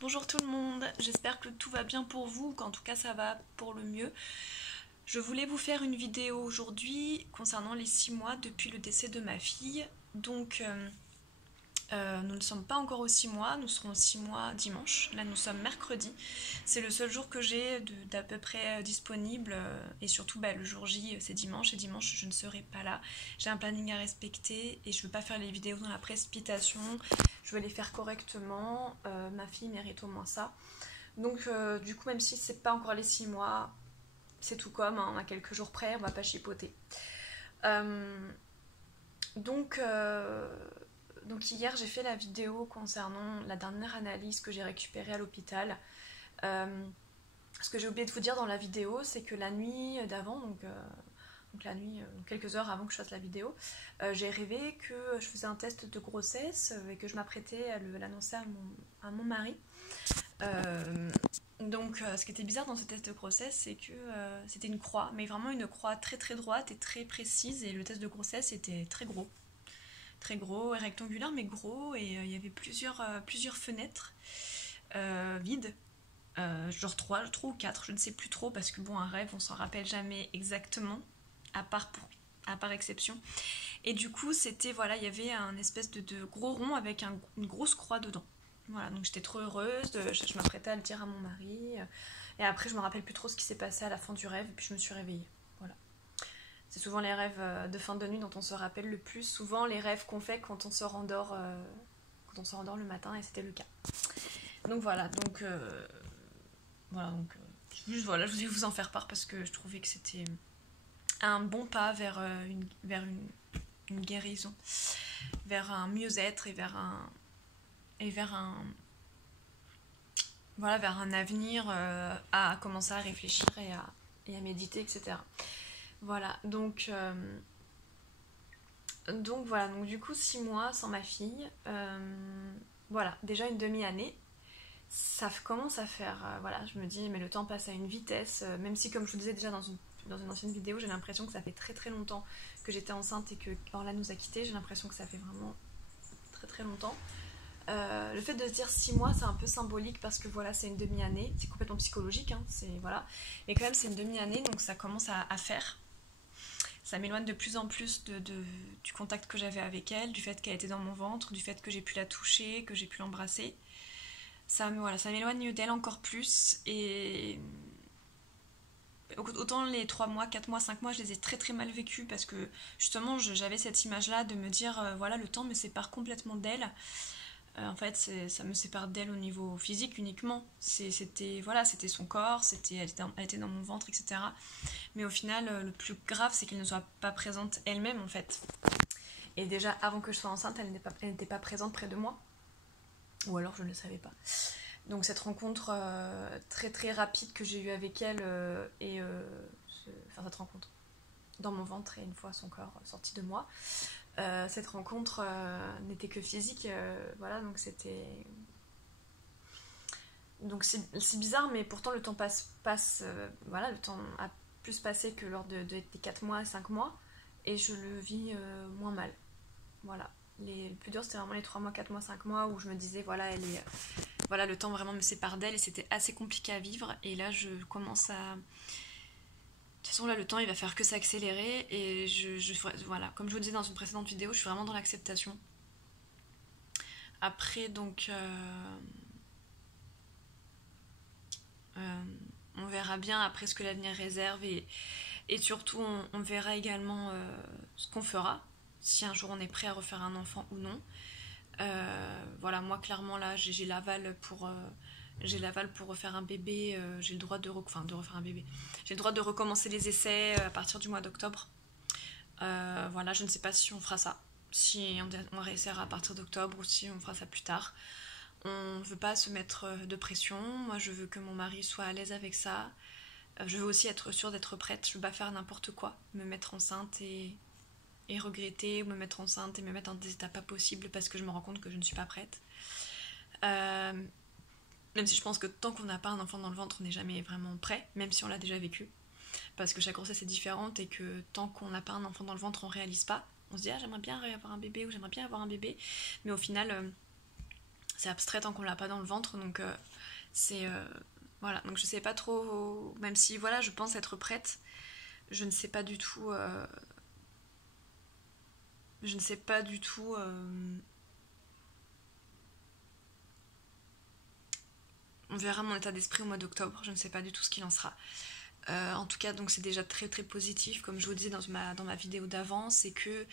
Bonjour tout le monde, j'espère que tout va bien pour vous, qu'en tout cas ça va pour le mieux. Je voulais vous faire une vidéo aujourd'hui concernant les 6 mois depuis le décès de ma fille. Donc nous ne sommes pas encore aux 6 mois, nous serons aux 6 mois dimanche. Là nous sommes mercredi. C'est le seul jour que j'ai d'à peu près disponible et surtout le jour J c'est dimanche et dimanche je ne serai pas là. J'ai un planning à respecter et je ne veux pas faire les vidéos dans la précipitation. Je veux les faire correctement, ma fille mérite au moins ça. Donc du coup même si c'est pas encore les 6 mois, c'est tout comme, hein, on a quelques jours près, on va pas chipoter. Donc, donc hier j'ai fait la vidéo concernant la dernière analyse que j'ai récupérée à l'hôpital. Ce que j'ai oublié de vous dire dans la vidéo, c'est que la nuit d'avant, donc la nuit, quelques heures avant que je fasse la vidéo, j'ai rêvé que je faisais un test de grossesse et que je m'apprêtais à l'annoncer à mon mari. Donc ce qui était bizarre dans ce test de grossesse, c'est que c'était une croix, mais vraiment une croix très très droite et très précise, et le test de grossesse était très gros, rectangulaire mais gros, et il y avait plusieurs fenêtres vides. Genre 3 ou 4, je ne sais plus trop, parce que bon, un rêve, on s'en rappelle jamais exactement, à part exception. Et du coup, c'était, voilà, il y avait un espèce de gros rond avec une grosse croix dedans. Voilà, donc j'étais trop heureuse, je m'apprêtais à le dire à mon mari, et après je me rappelle plus trop ce qui s'est passé à la fin du rêve, et puis je me suis réveillée. Voilà. C'est souvent les rêves de fin de nuit dont on se rappelle le plus, souvent les rêves qu'on fait quand on se rendort, le matin, et c'était le cas. Donc voilà, juste voilà, je voulais vous en faire part parce que je trouvais que c'était un bon pas vers une guérison, vers un mieux-être vers un avenir à commencer à réfléchir et à méditer, etc. Voilà, donc voilà, donc du coup 6 mois sans ma fille, voilà, déjà une demi-année, ça commence à faire, voilà, je me dis, mais le temps passe à une vitesse, même si, comme je vous disais déjà dans une ancienne vidéo, j'ai l'impression que ça fait très très longtemps que j'étais enceinte et que Orla nous a quittés, j'ai l'impression que ça fait vraiment très très longtemps. Le fait de se dire 6 mois, c'est un peu symbolique parce que voilà, c'est une demi-année, c'est complètement psychologique, hein, voilà, mais quand même c'est une demi-année, donc ça commence à faire. Ça m'éloigne de plus en plus du contact que j'avais avec elle, du fait qu'elle était dans mon ventre, du fait que j'ai pu la toucher, que j'ai pu l'embrasser. Ça m'éloigne d'elle encore plus, et autant les 3 mois, 4 mois, 5 mois, je les ai très très mal vécus parce que justement j'avais cette image-là de me dire voilà, le temps me sépare complètement d'elle. En fait, ça me sépare d'elle au niveau physique uniquement. C'était son corps, elle était dans mon ventre, etc. Mais au final, le plus grave, c'est qu'elle ne soit pas présente elle-même, en fait. Et déjà, avant que je sois enceinte, elle n'était pas présente près de moi. Ou alors, je ne le savais pas. Donc cette rencontre très très rapide que j'ai eue avec elle, cette rencontre dans mon ventre et une fois son corps sorti de moi, cette rencontre n'était que physique, voilà, donc c'est bizarre, mais pourtant le temps passe voilà, le temps a plus passé que lors des 4 mois, 5 mois, et je le vis moins mal, voilà. Le plus dur, c'était vraiment les 3 mois, 4 mois, 5 mois où je me disais, voilà, voilà, le temps vraiment me sépare d'elle et c'était assez compliqué à vivre. Et là, je commence à... De toute façon, là, le temps, il va faire que s'accélérer. Et voilà, comme je vous disais dans une précédente vidéo, je suis vraiment dans l'acceptation. Après, donc... on verra bien après ce que l'avenir réserve. Et surtout, on verra également ce qu'on fera. Si un jour on est prêt à refaire un enfant ou non. Voilà, moi clairement là j'ai l'aval pour refaire un bébé, j'ai le droit de refaire un bébé, j'ai le droit de recommencer les essais à partir du mois d'octobre. Voilà, je ne sais pas si on fera ça, si on réessayera à partir d'octobre ou si on fera ça plus tard. On ne veut pas se mettre de pression, moi je veux que mon mari soit à l'aise avec ça. Je veux aussi être sûre d'être prête, je veux pas faire n'importe quoi, me mettre enceinte et regretter, ou me mettre enceinte et me mettre dans des états pas possibles parce que je me rends compte que je ne suis pas prête. Même si je pense que tant qu'on n'a pas un enfant dans le ventre, on n'est jamais vraiment prêt, même si on l'a déjà vécu. Parce que chaque grossesse est différente et que tant qu'on n'a pas un enfant dans le ventre, on réalise pas. On se dit, ah, j'aimerais bien avoir un bébé ou j'aimerais bien avoir un bébé. Mais au final, c'est abstrait tant qu'on l'a pas dans le ventre, donc c'est... voilà, donc je sais pas trop, même si voilà, je pense être prête, je ne sais pas du tout... je ne sais pas du tout... on verra mon état d'esprit au mois d'octobre, je ne sais pas du tout ce qu'il en sera. En tout cas, donc c'est déjà très très positif, comme je vous disais dans ma vidéo d'avant, c'est que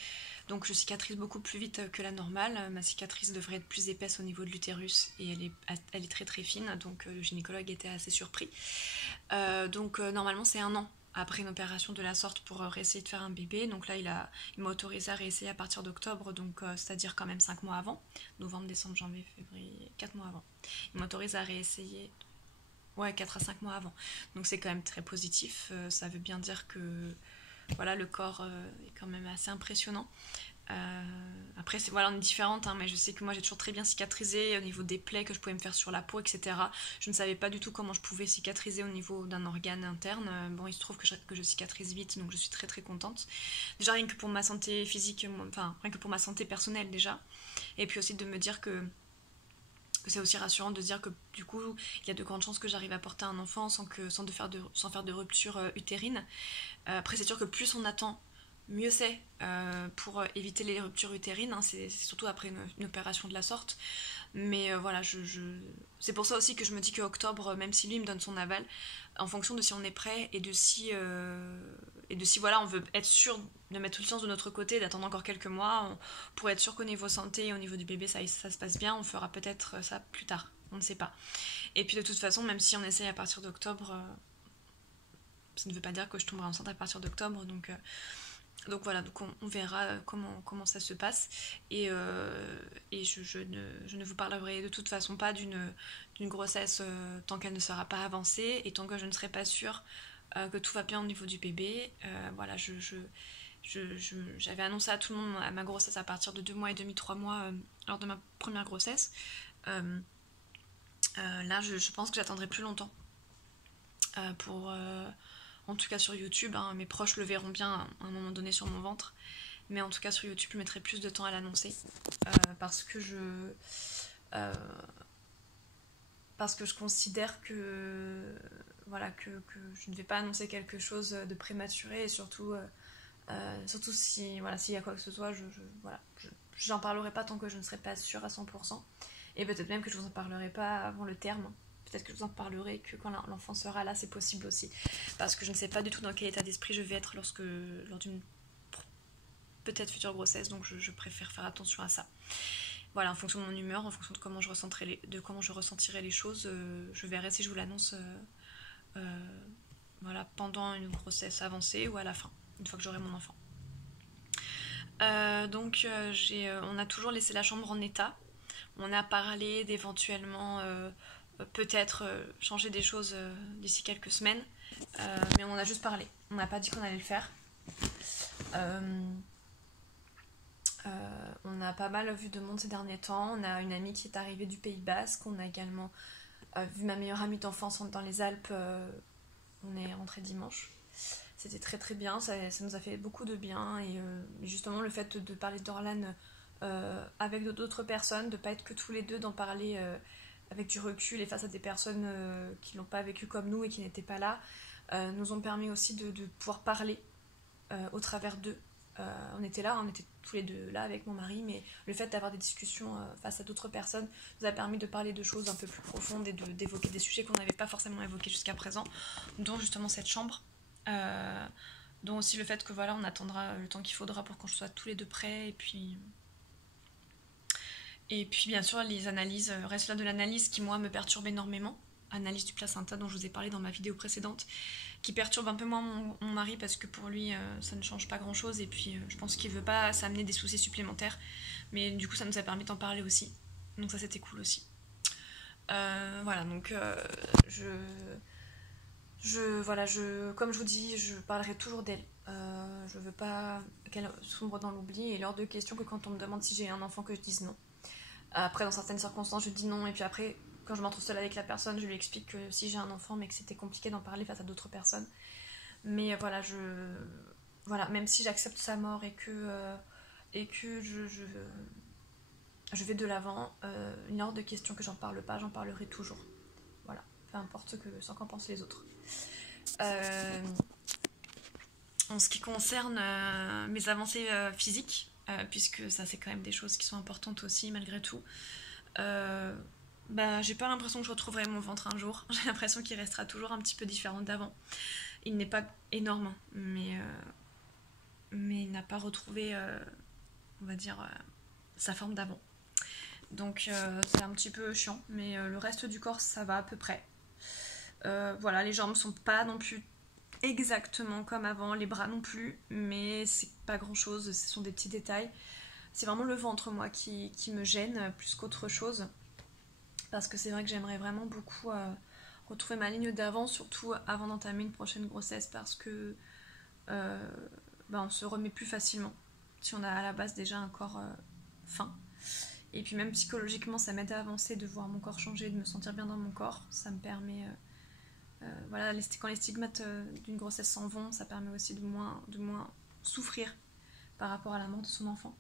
donc je cicatrise beaucoup plus vite que la normale. Ma cicatrice devrait être plus épaisse au niveau de l'utérus et elle est très très fine, donc le gynécologue était assez surpris. Donc normalement c'est 1 an après une opération de la sorte pour réessayer de faire un bébé. Donc là il m'a autorisé à réessayer à partir d'octobre, donc c'est-à-dire quand même 5 mois avant, novembre, décembre, janvier, février, 4 mois avant. Il m'autorise à réessayer. Ouais, 4 à 5 mois avant. Donc c'est quand même très positif. Ça veut bien dire que voilà, le corps est quand même assez impressionnant. Après, voilà, on est différentes, hein, mais je sais que moi j'ai toujours très bien cicatrisé au niveau des plaies que je pouvais me faire sur la peau, etc. Je ne savais pas du tout comment je pouvais cicatriser au niveau d'un organe interne. Bon, il se trouve que je cicatrise vite, donc je suis très très contente. Déjà, rien que pour ma santé physique, enfin, rien que pour ma santé personnelle déjà. Et puis aussi de me dire que c'est aussi rassurant de se dire que du coup il y a de grandes chances que j'arrive à porter un enfant sans faire de rupture utérine. Après c'est sûr que plus on attend, mieux c'est pour éviter les ruptures utérines, hein, c'est surtout après une opération de la sorte. Mais voilà, c'est pour ça aussi que je me dis que octobre, même si lui me donne son aval, en fonction de si on est prêt et de si voilà, on veut être sûr de mettre toutes les chances de notre côté, d'attendre encore quelques mois, pour être sûr qu'au niveau santé et au niveau du bébé ça se passe bien, on fera peut-être ça plus tard, on ne sait pas. Et puis de toute façon, même si on essaye à partir d'octobre, ça ne veut pas dire que je tomberai enceinte à partir d'octobre, donc voilà, donc on verra comment ça se passe. Et je ne vous parlerai de toute façon pas d'une grossesse tant qu'elle ne sera pas avancée et tant que je ne serai pas sûre que tout va bien au niveau du bébé. Voilà, j'avais annoncé à tout le monde ma grossesse à partir de 2 mois et demi, 3 mois lors de ma première grossesse. Là, je pense que j'attendrai plus longtemps pour... en tout cas sur YouTube, hein, mes proches le verront bien à un moment donné sur mon ventre. Mais en tout cas sur YouTube, je mettrai plus de temps à l'annoncer. Parce que je considère que voilà que je ne vais pas annoncer quelque chose de prématuré et surtout si voilà s'il y a quoi que ce soit, voilà, j'en parlerai pas tant que je ne serai pas sûre à 100%. Et peut-être même que je vous en parlerai pas avant le terme. Peut-être que je vous en parlerai que quand l'enfant sera là, c'est possible aussi. Parce que je ne sais pas du tout dans quel état d'esprit je vais être lors d'une peut-être future grossesse, donc je préfère faire attention à ça. Voilà, en fonction de mon humeur, en fonction de comment je ressentirai les choses, je verrai si je vous l'annonce voilà, pendant une grossesse avancée ou à la fin, une fois que j'aurai mon enfant. Donc on a toujours laissé la chambre en état. On a parlé d'éventuellement peut-être changer des choses d'ici quelques semaines, mais on en a juste parlé. On n'a pas dit qu'on allait le faire. On a pas mal vu de monde ces derniers temps. On a une amie qui est arrivée du Pays Basque. On a également vu ma meilleure amie d'enfance dans les Alpes. On est rentré dimanche. C'était très très bien. Ça nous a fait beaucoup de bien. Et justement, le fait de parler d'Orlan avec d'autres personnes, de ne pas être que tous les deux, d'en parler avec du recul et face à des personnes qui l'ont pas vécu comme nous et qui n'étaient pas là, nous ont permis aussi de pouvoir parler au travers d'eux. On était tous les deux là avec mon mari, mais le fait d'avoir des discussions face à d'autres personnes nous a permis de parler de choses un peu plus profondes et d'évoquer des sujets qu'on n'avait pas forcément évoqués jusqu'à présent, dont justement cette chambre, dont aussi le fait que voilà, on attendra le temps qu'il faudra pour qu'on soit tous les deux prêts, et puis bien sûr les analyses, reste là de l'analyse qui moi me perturbe énormément, analyse du placenta dont je vous ai parlé dans ma vidéo précédente, qui perturbe un peu moins mon mari parce que pour lui ça ne change pas grand chose, et puis je pense qu'il veut pas s'amener des soucis supplémentaires, mais du coup ça nous a permis d'en parler aussi, donc ça c'était cool aussi. Voilà, donc comme je vous dis, je parlerai toujours d'elle. Je veux pas qu'elle sombre dans l'oubli, et il est hors de question que quand on me demande si j'ai un enfant que je dise non. Après dans certaines circonstances je dis non, et puis après quand je me retrouve seule avec la personne, je lui explique que si j'ai un enfant, mais que c'était compliqué d'en parler face à d'autres personnes. Mais voilà, voilà, même si j'accepte sa mort et que je vais de l'avant. Il n'y a hors de question que j'en parle pas, j'en parlerai toujours. Voilà, peu importe ce qu'en pensent les autres. En ce qui concerne mes avancées physiques, puisque ça c'est quand même des choses qui sont importantes aussi malgré tout, j'ai pas l'impression que je retrouverai mon ventre un jour. J'ai l'impression qu'il restera toujours un petit peu différent d'avant. Il n'est pas énorme, mais il n'a pas retrouvé, on va dire, sa forme d'avant. Donc c'est un petit peu chiant, mais le reste du corps ça va à peu près. Voilà, les jambes sont pas non plus exactement comme avant, les bras non plus, mais c'est pas grand chose, ce sont des petits détails. C'est vraiment le ventre, moi, qui me gêne plus qu'autre chose, parce que c'est vrai que j'aimerais vraiment beaucoup retrouver ma ligne d'avant, surtout avant d'entamer une prochaine grossesse, parce que on se remet plus facilement si on a à la base déjà un corps fin. Et puis même psychologiquement, ça m'aide à avancer, de voir mon corps changer, de me sentir bien dans mon corps. Ça me permet, voilà, quand les stigmates d'une grossesse s'en vont, ça permet aussi de moins souffrir par rapport à la mort de son enfant.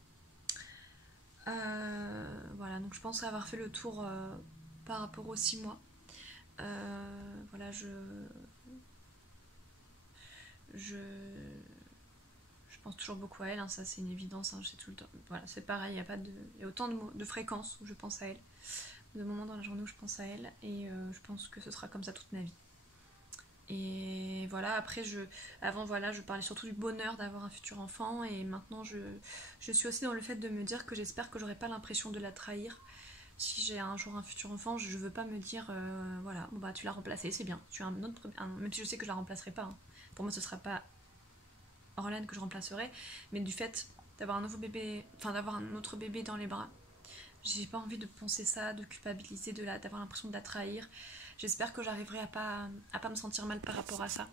Voilà, donc je pense avoir fait le tour par rapport aux 6 mois. Voilà, je pense toujours beaucoup à elle, hein, ça c'est une évidence, hein, tout le temps. Voilà, c'est pareil, il y a autant de fréquences où je pense à elle, de moments dans la journée où je pense à elle, et je pense que ce sera comme ça toute ma vie. Et voilà, après, avant, voilà, je parlais surtout du bonheur d'avoir un futur enfant, et maintenant, je suis aussi dans le fait de me dire que j'espère que j'aurai pas l'impression de la trahir. Si j'ai un jour un futur enfant, je veux pas me dire, voilà, bon bah tu l'as remplacé, c'est bien. Tu as même si je sais que je la remplacerai pas. Hein. Pour moi, ce sera pas Orlan que je remplacerai, mais du fait d'avoir un nouveau bébé, enfin d'avoir un autre bébé dans les bras, j'ai pas envie de penser ça, de culpabiliser, d'avoir l'impression de la trahir. J'espère que j'arriverai à pas me sentir mal par rapport à ça.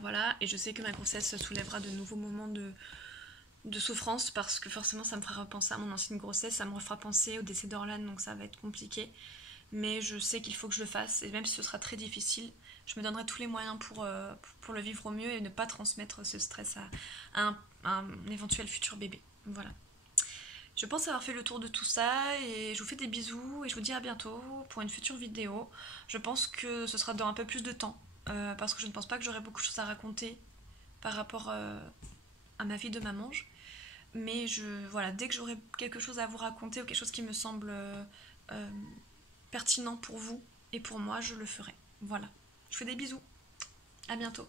Voilà, et je sais que ma grossesse soulèvera de nouveaux moments de souffrance, parce que forcément ça me fera penser à mon ancienne grossesse, ça me refera penser au décès d'Orlan, donc ça va être compliqué. Mais je sais qu'il faut que je le fasse, et même si ce sera très difficile, je me donnerai tous les moyens pour le vivre au mieux et ne pas transmettre ce stress à un éventuel futur bébé. Voilà. Je pense avoir fait le tour de tout ça, et je vous fais des bisous et je vous dis à bientôt pour une future vidéo. Je pense que ce sera dans un peu plus de temps, parce que je ne pense pas que j'aurai beaucoup de choses à raconter par rapport à ma vie de maman. Mais voilà, dès que j'aurai quelque chose à vous raconter ou quelque chose qui me semble pertinent pour vous et pour moi, je le ferai. Voilà. Je vous fais des bisous. À bientôt.